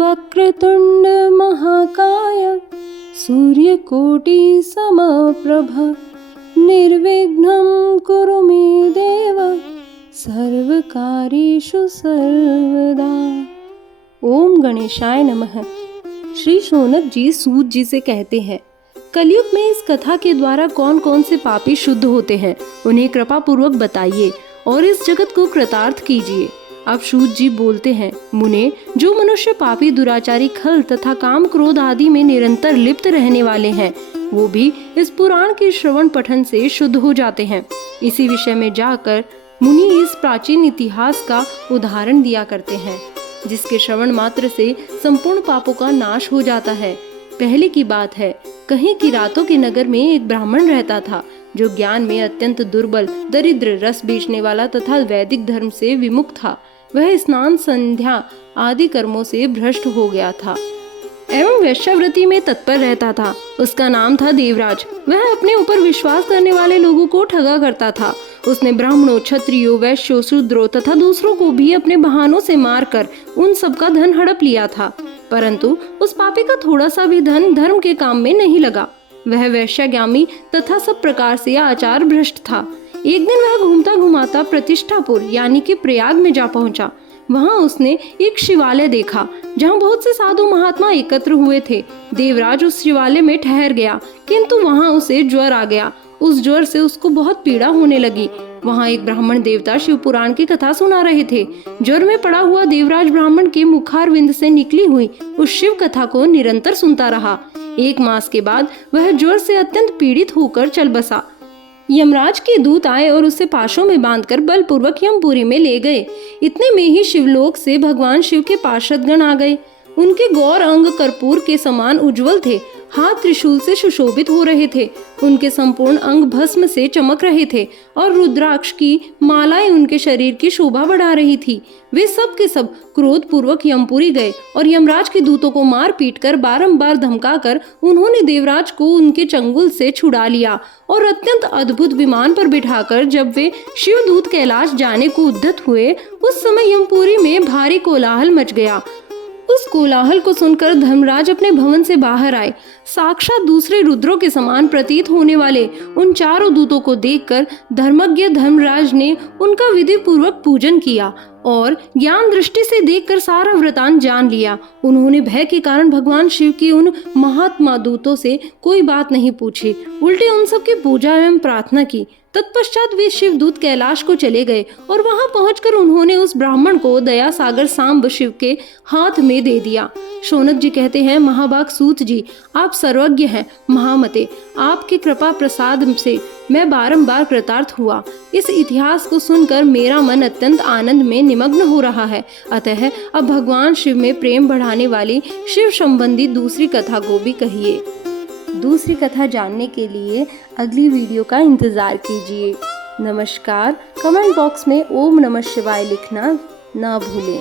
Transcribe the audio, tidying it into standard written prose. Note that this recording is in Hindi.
वक्रतुंड महाकाय सूर्यकोटि समप्रभ निर्विघ्नं कुरु मे देव सर्वकार्येषु सर्वदा। ओम गणेशाय नमः। श्री शौनक जी सूत जी से कहते हैं, कलयुग में इस कथा के द्वारा कौन कौन से पापी शुद्ध होते हैं, उन्हें कृपा पूर्वक बताइए और इस जगत को कृतार्थ कीजिए। अब सूत जी बोलते हैं, मुने, जो मनुष्य पापी, दुराचारी, छल तथा काम क्रोध आदि में निरंतर लिप्त रहने वाले हैं, वो भी इस पुराण के श्रवण पठन से शुद्ध हो जाते हैं। इसी विषय में जाकर मुनि इस प्राचीन इतिहास का उदाहरण दिया करते हैं, जिसके श्रवण मात्र से संपूर्ण पापों का नाश हो जाता है। पहले की बात है, कहीं की रातों के नगर में एक ब्राह्मण रहता था, जो ज्ञान में अत्यंत दुर्बल, दरिद्र, रस बेचने वाला तथा वैदिक धर्म से विमुख था। वह स्नान, संध्या आदि कर्मों से भ्रष्ट हो गया था एवं वेश्यावृत्ति में तत्पर रहता था। उसका नाम था देवराज। वह अपने ऊपर विश्वास करने वाले लोगों को ठगा करता था। उसने ब्राह्मणों, क्षत्रियों, वैश्यों, शूद्रों तथा दूसरों को भी अपने बहानों से मारकर उन सबका धन हड़प लिया था, परंतु उस पापी का थोड़ा सा भी धन धर्म के काम में नहीं लगा। वह वैश्यागामी तथा सब प्रकार से आचार भ्रष्ट था। एक दिन वह घूमता घुमाता प्रतिष्ठापुर यानी कि प्रयाग में जा पहुंचा। वहां उसने एक शिवालय देखा, जहां बहुत से साधु महात्मा एकत्र हुए थे। देवराज उस शिवालय में ठहर गया, किंतु वहां उसे ज्वर आ गया। उस ज्वर से उसको बहुत पीड़ा होने लगी। वहां एक ब्राह्मण देवता शिव पुराण की कथा सुना रहे थे। ज्वर में पड़ा हुआ देवराज ब्राह्मण के मुखारविंद से निकली हुई उस शिव कथा को निरंतर सुनता रहा। 1 मास के बाद वह ज्वर से अत्यंत पीड़ित होकर चल बसा। यमराज के दूत आए और उसे पाशों में बांधकर बलपूर्वक यमपुरी में ले गए। इतने में ही शिवलोक से भगवान शिव के पार्षदगण आ गए। उनके गौर अंग कर्पूर के समान उज्जवल थे, हाथ त्रिशूल से सुशोभित हो रहे थे। उनके संपूर्ण अंग भस्म से चमक रहे थे और रुद्राक्ष की मालाएं उनके शरीर की शोभा बढ़ा रही थी। वे सब के सब क्रोध पूर्वक यमपुरी गए और यमराज के दूतों को मार पीट कर बारंबार धमकाकर उन्होंने देवराज को उनके चंगुल से छुड़ा लिया और अत्यंत अद्भुत विमान पर बिठाकर जब वे शिवदूत कैलाश जाने को उद्यत हुए, उस समय यमपुरी में भारी कोलाहल मच गया। उस कोलाहल को सुनकर धर्मराज अपने भवन से बाहर आए। साक्षात दूसरे रुद्रों के समान प्रतीत होने वाले उन चारों दूतों को देखकर धर्मज्ञ धर्मराज ने उनका विधि पूर्वक पूजन किया और ज्ञान दृष्टि से देखकर सारा वृतांत जान लिया। उन्होंने भय के कारण भगवान शिव के उन महात्मा दूतों से कोई बात नहीं पूछी, उल्टे उन सब की पूजा एवं प्रार्थना की। तत्पश्चात वे शिवदूत कैलाश को चले गए और वहां पहुंचकर उन्होंने उस ब्राह्मण को दया सागर सांब शिव के हाथ में दे दिया। शौनक जी कहते हैं, महाभाग सूत जी, आप सर्वज्ञ हैं, महामते। आपकी कृपा प्रसाद से मैं बारंबार कृतार्थ हुआ। इस इतिहास को सुनकर मेरा मन अत्यंत आनंद में निमग्न हो रहा है। अतः अब भगवान शिव में प्रेम बढ़ाने वाली शिव संबंधी दूसरी कथा को भी कहिए। दूसरी कथा जानने के लिए अगली वीडियो का इंतजार कीजिए। नमस्कार। कमेंट बॉक्स में ओम नमः शिवाय लिखना ना भूलें।